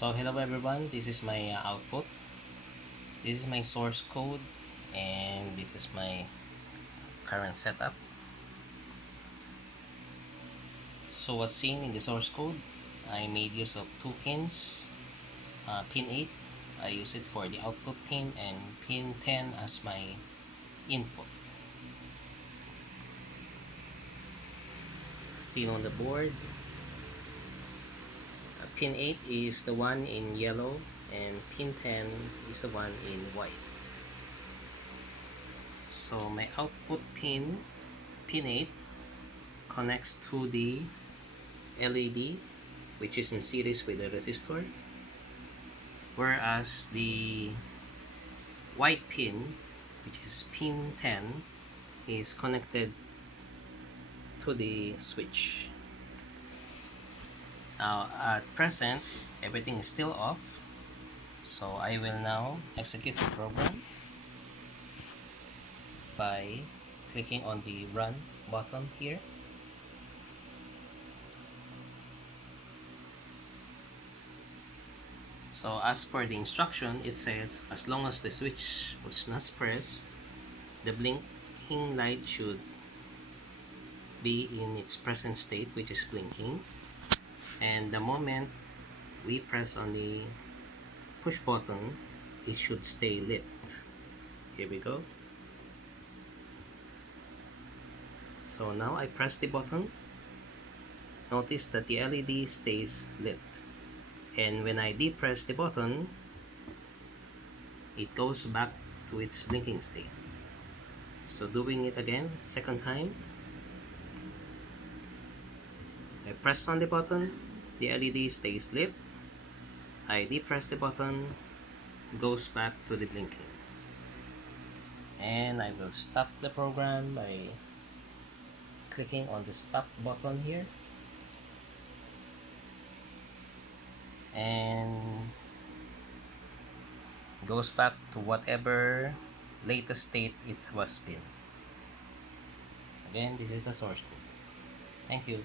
So hello everyone, this is my output. This is my source code and this is my current setup. So as seen in the source code, I made use of two pins. Pin 8, I use it for the output pin, and pin 10 as my input. Seen on the board, pin 8 is the one in yellow and pin 10 is the one in white. So my output pin 8, connects to the LED, which is in series with the resistor, whereas the white pin, which is pin 10, is connected to the switch. Now at present everything is still off, so I will now execute the program by clicking on the run button here. So as per the instruction, it says as long as the switch was not pressed, the blinking light should be in its present state, which is blinking, and the moment we press on the push button, it should stay lit. Here we go. So now I press the button. Notice that the LED stays lit, and when I depress the button, it goes back to its blinking state. So doing it again, second time, I press on the button, the LED stays lit. I depress the button, goes back to the blinking. And I will stop the program by clicking on the stop button here, and goes back to whatever latest state it was been. Again, this is the source code. Thank you.